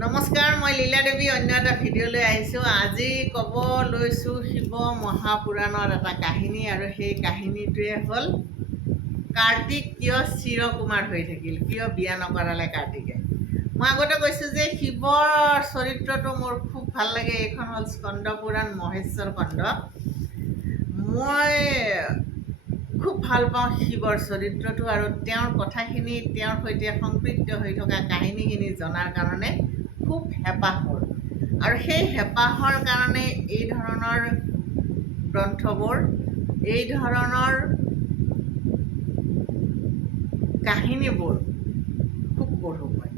নমস্কাৰ, মই লীলা দেৱী অন্য এটা ভিডিঅ'লৈ আহিছোঁ। আজি ক'ব লৈছোঁ শিৱ মহাপুৰাণৰ এটা কাহিনী, আৰু সেই কাহিনীটোৱে হ'ল কাৰ্তিক কিয় চিৰকুমাৰ হৈ থাকিল, কিয় বিয়া নকৰালে কাৰ্তিকে। মই আগতে কৈছোঁ যে শিৱৰ চৰিত্ৰটো মোৰ খুব ভাল লাগে। এইখন হ'ল স্কন্দ পুৰাণ, মহেশ্বৰ খণ্ড। মই খুব ভাল পাওঁ শিৱৰ চৰিত্ৰটো, আৰু তেওঁৰ কথাখিনি, তেওঁৰ সৈতে সম্পৃক্ত হৈ থকা কাহিনীখিনি জনাৰ কাৰণে খুব হেঁপাহ মোৰ। আৰু সেই হেঁপাহৰ কাৰণে এই ধৰণৰ গ্ৰন্থবোৰ, এই ধৰণৰ কাহিনীবোৰ খুব পঢ়োঁ মই।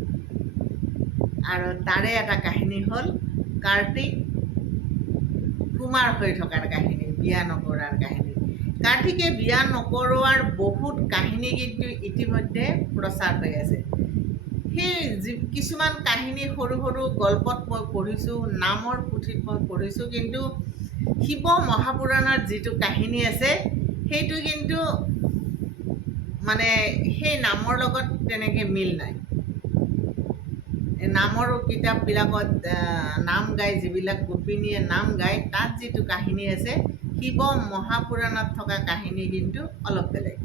আৰু তাৰে এটা কাহিনী হ'ল কাৰ্তিক কুমাৰ হৈ থকাৰ কাহিনী, বিয়া নকৰাৰ কাহিনী। কাৰ্তিকে বিয়া নকৰোৱাৰ বহুত কাহিনী কিন্তু ইতিমধ্যে প্ৰচাৰ হৈ আছে। সেই কিছুমান কাহিনী সৰু সৰু গল্পত মই পঢ়িছোঁ, নামৰ পুথিত মই পঢ়িছোঁ, কিন্তু শিৱ মহাপুৰাণৰ যিটো কাহিনী আছে সেইটো কিন্তু মানে সেই নামৰ লগত তেনেকৈ মিল নাই। নামৰ কিতাপবিলাকত নাম গায়, যিবিলাক গোপিনীয়ে নাম গায়, তাত যিটো কাহিনী আছে, শিৱ মহাপুৰাণত থকা কাহিনী কিন্তু অলপ বেলেগ।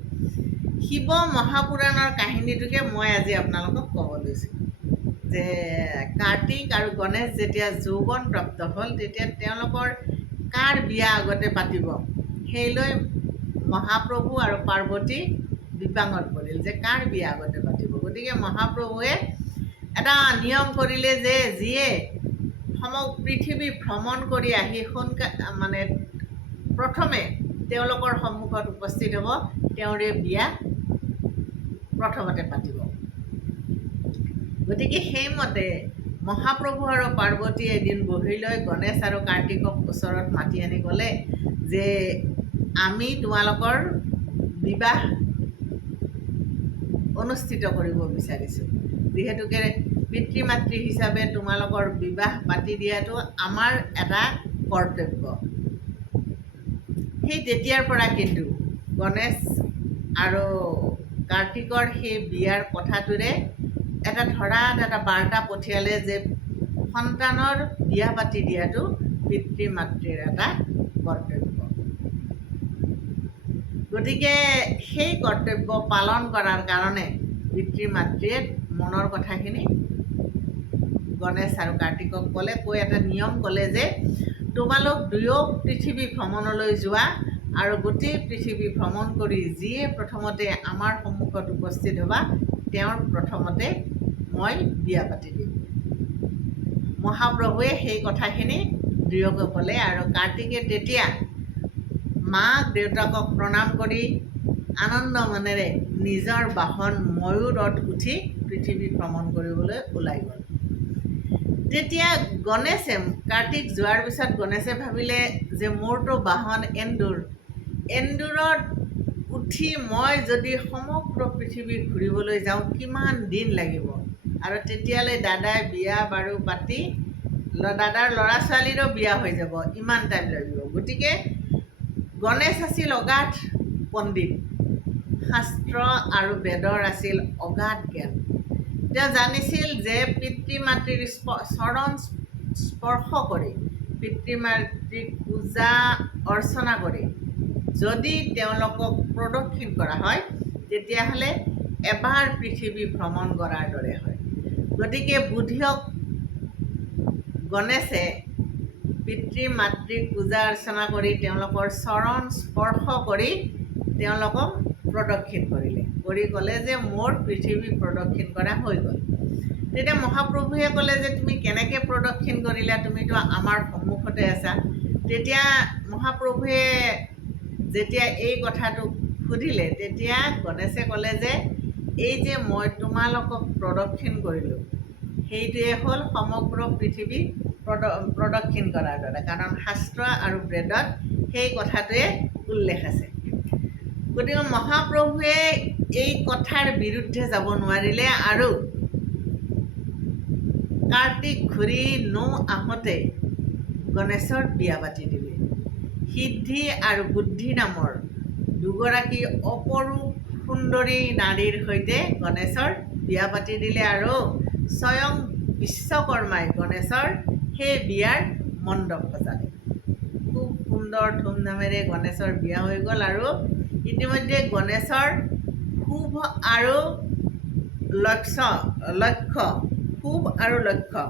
শিৱ মহাপুৰাণৰ কাহিনীটোকে মই আজি আপোনালোকক ক'ব লৈছোঁ যে কাৰ্তিক আৰু গণেশ যেতিয়া যৌৱন প্ৰাপ্ত হ'ল, তেতিয়া তেওঁলোকৰ কাৰ বিয়া আগতে পাতিব সেইলৈ মহাপ্ৰভু আৰু পাৰ্বতী বিপাঙত পৰিল যে কাৰ বিয়া আগতে পাতিব। গতিকে মহাপ্ৰভুৱে এটা নিয়ম কৰিলে যে যিয়ে সমগ্ৰ পৃথিৱী ভ্ৰমণ কৰি আহি মানে প্ৰথমে তেওঁলোকৰ সন্মুখত উপস্থিত হ'ব, তেওঁৰে বিয়া প্ৰথমতে পাতিব। গতিকে সেইমতে মহাপ্ৰভু আৰু পাৰ্বতীয়ে এদিন বহি লৈ গণেশ আৰু কাৰ্তিকক ওচৰত মাতি আনি ক'লে যে আমি তোমালোকৰ বিবাহ অনুষ্ঠিত কৰিব বিচাৰিছোঁ। যিহেতুকে পিতৃ মাতৃ হিচাপে তোমালোকৰ বিবাহ পাতি দিয়াটো আমাৰ এটা কৰ্তব্য। সেই তেতিয়াৰ পৰা কিন্তু গণেশ আৰু কাৰ্তিকৰ সেই বিয়াৰ কথাটোৰে এটা বাৰ্তা পঠিয়ালে যে সন্তানৰ বিয়া পাতি দিয়াটো পিতৃ মাতৃৰ এটা কৰ্তব্য। গতিকে সেই কৰ্তব্য পালন কৰাৰ কাৰণে পিতৃ মাতৃয়ে মনৰ কথাখিনি গণেশ আৰু কাৰ্তিকক ক'লে, কৈ এটা নিয়ম ক'লে যে তোমালোক দুয়ো পৃথিৱী ভ্ৰমণলৈ যোৱা, আৰু গোটেই পৃথিৱী ভ্ৰমণ কৰি যিয়ে প্ৰথমতে আমাৰ সন্মুখত উপস্থিত হ'বা, তেওঁৰ প্ৰথমতে মই বিয়া পাতি দিম। মহাপ্ৰভুৱে সেই কথাখিনি দৃঢ়কৈ ক'লে, আৰু কাৰ্তিকে তেতিয়া মাক দেউতাকক প্ৰণাম কৰি আনন্দ মনেৰে নিজৰ বাহন ময়ূৰত উঠি পৃথিৱী ভ্ৰমণ কৰিবলৈ ওলাই গ'ল। তেতিয়া গণেশে, কাৰ্তিক যোৱাৰ পিছত গণেশে ভাবিলে যে মোৰতো বাহন এন্দুৰত উঠি মই যদি সমগ্ৰ পৃথিৱী ঘূৰিবলৈ যাওঁ কিমান দিন লাগিব, আৰু তেতিয়ালৈ দাদাই বিয়া বাৰু পাতি দাদাৰ ল'ৰা ছোৱালীৰো বিয়া হৈ যাব, ইমান টাইম লাগিব। গতিকে গণেশ আছিল অগাধ পণ্ডিত, শাস্ত্ৰ আৰু বেদৰ আছিল অগাধ জ্ঞান। তেওঁ জানিছিল যে পিতৃ মাতৃৰ চৰণ স্পৰ্শ কৰি, পিতৃ মাতৃক পূজা অৰ্চনা কৰি যদি তেওঁলোকক প্ৰদক্ষিণ কৰা হয়, তেতিয়াহ'লে এবাৰ পৃথিৱী ভ্ৰমণ কৰাৰ দৰে হয়। গতিকে বুদ্ধিয়ক গণেশে পিতৃ মাতৃক পূজা অৰ্চনা কৰি তেওঁলোকৰ চৰণ স্পৰ্শ কৰি তেওঁলোকক প্ৰদক্ষিণ কৰিলে, কৰি ক'লে যে মোৰ পৃথিৱী প্ৰদক্ষিণ কৰা হৈ গ'ল। তেতিয়া মহাপ্ৰভুৱে ক'লে যে তুমি কেনেকৈ প্ৰদক্ষিণ কৰিলা, তুমিতো আমাৰ সন্মুখতে আছা। তেতিয়া মহাপ্ৰভুৱে যেতিয়া এই কথাটো সুধিলে, তেতিয়া গণেশে ক'লে যে এই যে মই তোমালোকক প্ৰদক্ষিণ কৰিলোঁ, সেইটোৱে হ'ল সমগ্ৰ পৃথিৱী প্ৰদক্ষিণ কৰাৰ দৰে, কাৰণ শাস্ত্ৰ আৰু বেদত সেই কথাটোৱে উল্লেখ আছে। গতিকে মহাপ্ৰভুৱে এই কথাৰ বিৰুদ্ধে যাব নোৱাৰিলে, আৰু কাৰ্তিক ঘূৰি আহোঁতে গণেশৰ বিয়া পাতি দিলে। সিদ্ধি আৰু বুদ্ধি নামৰ দুগৰাকী অপৰূপ সুন্দৰী নাৰীৰ সৈতে গণেশৰ বিয়া পাতি দিলে, আৰু স্বয়ং বিশ্বকৰ্মাই গণেশৰ সেই বিয়াৰ মণ্ডপ সজালে। খুব সুন্দৰ ধুমধামেৰে গণেশৰ বিয়া হৈ গ'ল আৰু ইতিমধ্যে গণেশৰ শুভ আৰু লক্ষ্য শুভ আৰু লক্ষ্য,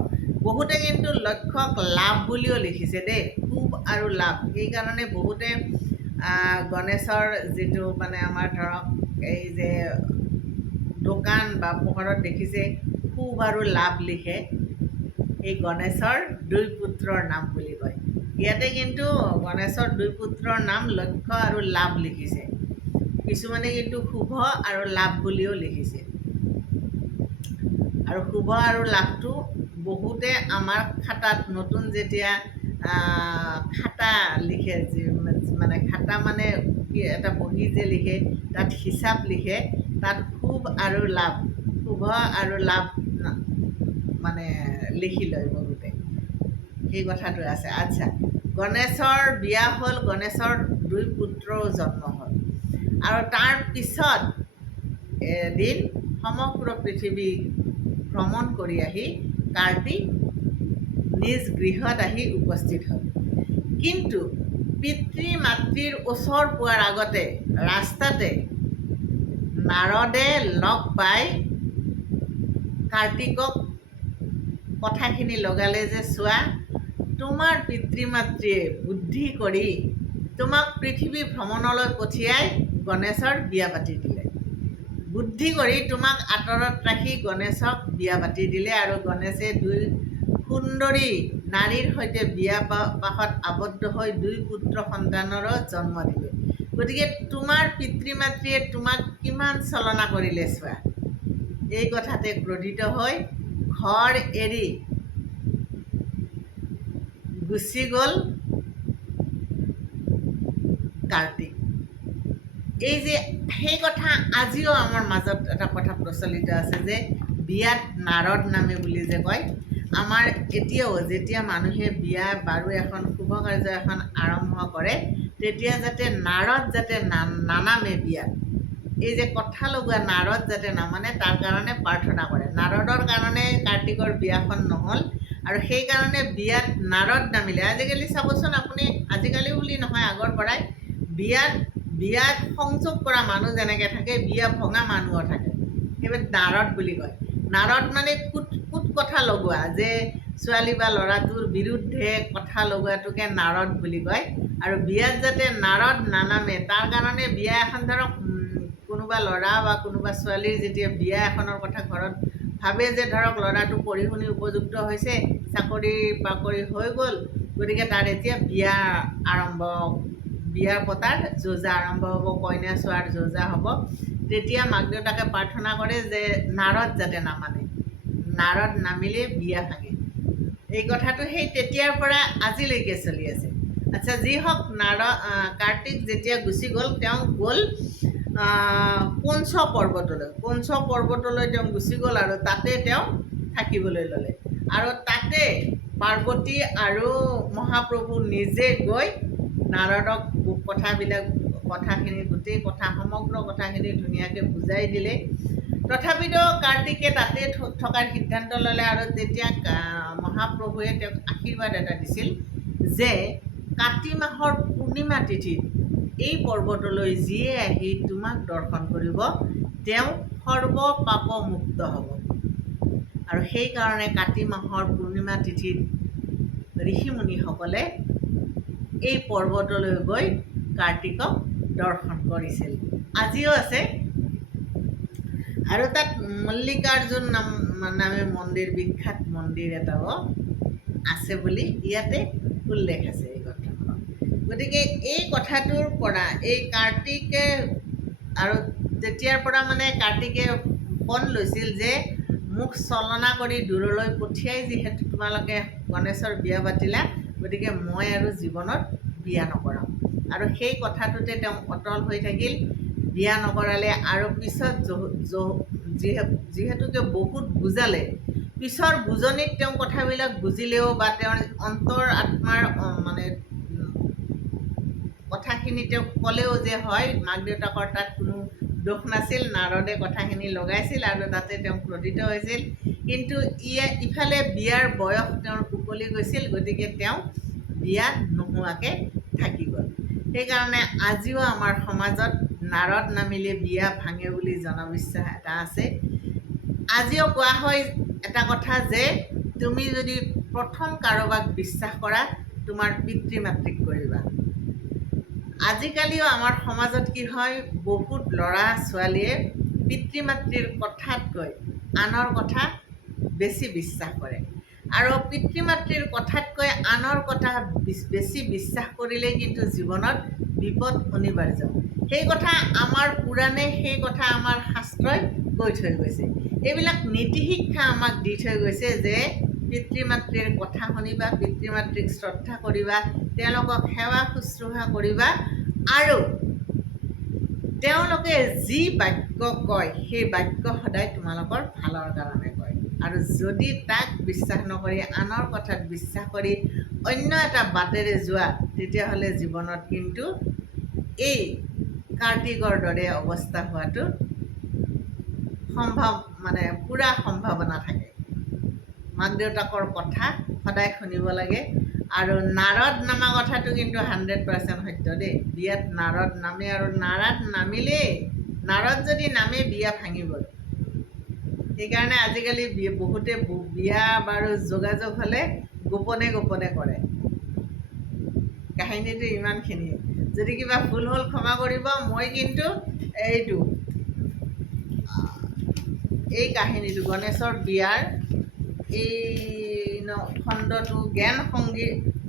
বহুতে কিন্তু লক্ষ্যক লাভ বুলিও লিখিছে দেই, শুভ আৰু লাভ। সেইকাৰণে বহুতে গণেশৰ যিটো মানে আমাৰ ধৰক এই যে দোকান বা পোহৰত দেখিছে শুভ আৰু লাভ লিখে, এই গণেশৰ দুই পুত্ৰৰ নাম বুলি কয়। ইয়াতে কিন্তু গণেশৰ দুই পুত্ৰৰ নাম লক্ষ্য আৰু লাভ লিখিছে, কিছুমানে কিন্তু শুভ আৰু লাভ বুলিও লিখিছে। আৰু শুভ আৰু লাভটো বহুতে আমাৰ খাতাত নতুন যেতিয়া খাতা লিখে, মানে খাতা মানে কি এটা বহি যে লিখে তাত হিচাপ লিখে, তাত শুভ আৰু লাভ মানে লিখি লয় বহুতে, সেই কথাটো আছে। আচ্ছা, গণেশৰ বিয়া হ'ল, গণেশৰ দুই পুত্ৰও জন্ম হ'ল আৰু তাৰ পিছত এদিন সমগ্ৰ পৃথিৱী ভ্ৰমণ কৰি আহি কাৰ্তিক নিজ গৃহত আহি উপস্থিত হ'ল। কিন্তু পিতৃ মাতৃৰ ওচৰ পোৱাৰ আগতে ৰাস্তাতে নাৰদে লগ পাই কাৰ্তিকক কথাখিনি লগালে যে, চোৱা, তোমাৰ পিতৃ মাতৃয়ে বুদ্ধি কৰি তোমাক পৃথিৱী ভ্ৰমণলৈ পঠিয়াই গণেশৰ বিয়া পাতি দিলে। বুদ্ধি কৰি তোমাক আঁতৰত ৰাখি গণেশক বিয়া পাতি দিলে আৰু গণেশে দুই সুন্দৰী নাৰীৰ সৈতে বিয়া পাশত আবদ্ধ হৈ দুই পুত্ৰ সন্তানৰো জন্ম দিলে। গতিকে তোমাৰ পিতৃ মাতৃয়ে তোমাক কিমান ছলনা কৰিলে চোৱা। এই কথাতে ক্ৰোধিত হৈ ঘৰ এৰি গুচি গ'ল কাৰ্তিক। এই যে সেই কথা আজিও আমাৰ মাজত এটা কথা প্ৰচলিত আছে যে বিয়াত নাৰদ নামে বুলি যে কয়। আমাৰ এতিয়াও যেতিয়া মানুহে বিয়া বাৰু এখন শুভ কাৰ্য এখন আৰম্ভ কৰে, তেতিয়া যাতে নাৰদ যাতে নানামে বিয়াত, এই যে কথা লগোৱা নাৰদ যাতে নামানে তাৰ কাৰণে প্ৰাৰ্থনা কৰে। নাৰদৰ কাৰণে কাৰ্তিকৰ বিয়াখন নহ'ল আৰু সেইকাৰণে বিয়াত নাৰদ নামিলে। আজিকালি চাবচোন আপুনি, আজিকালি বুলি নহয় আগৰ পৰাই বিয়াত সংযোগ কৰা মানুহ যেনেকৈ থাকে, বিয়া ভঙা মানুহো থাকে, সেইবাবে নাৰদ বুলি কয়। নাৰদ মানে কুট কথা লগোৱা, যে ছোৱালী বা ল'ৰাটোৰ বিৰুদ্ধে কথা লগোৱাটোকে নাৰদ বুলি কয়। আৰু বিয়াত যাতে নাৰদ নানামে তাৰ কাৰণে বিয়া এখন ধৰক কোনোবা ল'ৰা বা কোনোবা ছোৱালীৰ যেতিয়া বিয়া এখনৰ কথা ঘৰত ভাবে যে ধৰক ল'ৰাটো পঢ়ি শুনি উপযুক্ত হৈছে, চাকৰি বাকৰি হৈ গ'ল, গতিকে তাৰ এতিয়া বিয়া পতাৰ যোজা আৰম্ভ হ'ব, কইনা চোৱাৰ যোজা হ'ব। তেতিয়া মাক দেউতাকে প্ৰাৰ্থনা কৰে যে নাৰদ যাতে নামানে, নাৰদ নামিলে বিয়া ভাঙে। এই কথাটো সেই তেতিয়াৰ পৰা আজিলৈকে চলি আছে। আচ্ছা, যি হওক, কাৰ্তিক যেতিয়া গুচি গ'ল, তেওঁ গ'ল পঞ্চ পৰ্বতলৈ তেওঁ গুচি গ'ল আৰু তাতে তেওঁ থাকিবলৈ ল'লে। আৰু তাতে পাৰ্বতী আৰু মহাপ্ৰভু নিজে গৈ নাৰদক গোটেই সমগ্ৰ কথাখিনি ধুনীয়াকৈ বুজাই দিলে। তথাপিতো কাৰ্তিকে তাতে থকাৰ সিদ্ধান্ত ল'লে আৰু তেতিয়া মহাপ্ৰভুৱে তেওঁক আশীৰ্বাদ এটা দিছিল যে কাতি মাহৰ পূৰ্ণিমা তিথিত এই পৰ্বতলৈ যিয়ে আহি তোমাক দৰ্শন কৰিব তেওঁ সৰ্ব পাপমুক্ত হ'ব। আৰু সেইকাৰণে কাতি মাহৰ পূৰ্ণিমা তিথিত ঋষিমুনিসকলে এই পৰ্বতলৈ গৈ কাৰ্তিকক দৰ্শন কৰিছিল, আজিও আছে। আৰু তাত মল্লিকাৰ্জুন নামে মন্দিৰ, বিখ্যাত মন্দিৰ এটাও আছে বুলি ইয়াতে উল্লেখ আছে এই গ্ৰন্থখনত। গতিকে এই কথাটোৰ পৰা এই কাৰ্তিকে, আৰু তেতিয়াৰ পৰা মানে কাৰ্তিকে পণ লৈছিল যে মোক ছলনা কৰি দূৰলৈ পঠিয়াই যিহেতু তোমালোকে গণেশৰ বিয়া পাতিলা, গতিকে মই আৰু জীৱনত বিয়া নকৰাম। আৰু সেই কথাটোতে তেওঁ অটল হৈ থাকিল, বিয়া নকৰালে। আৰু পিছত যিহেতুকে বহুত বুজালে, পিছৰ বুজনিত তেওঁ কথাবিলাক বুজিলেও বা তেওঁৰ অন্তৰ আত্মাৰ মানে কথাখিনি তেওঁ ক'লেও যে হয়, মাক দেউতাকৰ তাত কোনো দোষ নাছিল, নাৰদে কথাখিনি লগাইছিল আৰু তাতে তেওঁ ক্ৰোধিত হৈছিল। কিন্তু ইফালে বিয়াৰ বয়স তেওঁৰ উকলি গৈছিল, গতিকে তেওঁ বিয়া নোহোৱাকৈ থাকি গ'ল। সেইকাৰণে আজিও আমাৰ সমাজত নাৰদ নামিলে বিয়া ভাঙে বুলি জনবিশ্বাস এটা আছে। আজিও কোৱা হয় এটা কথা যে তুমি যদি প্ৰথম কাৰোবাক বিশ্বাস কৰা, তোমাৰ পিতৃ মাতৃক কৰিবা। আজিকালিও আমাৰ সমাজত কি হয়, বহুত ল'ৰা ছোৱালীয়ে পিতৃ মাতৃৰ কথাতকৈ আনৰ কথা বেছি বিশ্বাস কৰে। আৰু পিতৃ মাতৃৰ কথাতকৈ আনৰ কথা বেছি বিশ্বাস কৰিলেই কিন্তু জীৱনত বিপদ অনিবাৰ্য। সেই কথা আমাৰ পুৰাণে, সেই কথা আমাৰ শাস্ত্ৰই কৈ থৈ গৈছে। এইবিলাক নীতি শিক্ষা আমাক দি থৈ গৈছে যে পিতৃ মাতৃৰ কথা শুনিবা, পিতৃ মাতৃক শ্ৰদ্ধা কৰিবা, তেওঁলোকক সেৱা শুশ্ৰূষা কৰিবা, আৰু তেওঁলোকে যি বাক্য কয় সেই বাক্য সদায় তোমালোকৰ ভালৰ কাৰণে কয়। আৰু যদি তাক বিশ্বাস নকৰি আনৰ কথাত বিশ্বাস কৰি অন্য এটা বাটেৰে যোৱা, তেতিয়াহ'লে জীৱনত কিন্তু এই কাৰ্তিকৰ দৰে অৱস্থা হোৱাটো পূৰা সম্ভাৱনা থাকে। মাক দেউতাকৰ কথা সদায় শুনিব লাগে। আৰু নাৰদ নামা কথাটো কিন্তু 100% সত্য দেই। বিয়াত নাৰদ নামে, আৰু নাৰদ নামিলেই, নাৰদ যদি নামে বিয়া ভাঙিবই। সেইকাৰণে আজিকালি বহুতে বিয়া বাৰু যোগাযোগ হ'লে গোপনে গোপনে কৰে। কাহিনীটো ইমানখিনিয়ে। যদি কিবা ভুল হ'ল ক্ষমা কৰিব। মই কিন্তু এই কাহিনীটো গণেশৰ বিয়াৰ এই খণ্ডটো জ্ঞান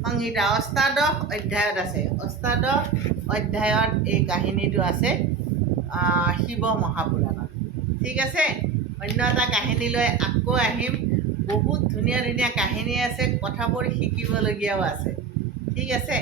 সংহিতা অষ্টাদশ অধ্যায়ত আছে। অষ্টাদশ অধ্যায়ত এই কাহিনীটো আছে, শিৱ মহাপুৰাণত। ঠিক আছে, অন্য এটা কাহিনীলৈ আকৌ আহিম। বহুত ধুনীয়া ধুনীয়া কাহিনী আছে, কথাবোৰ শিকিবলগীয়াও আছে। ঠিক আছে।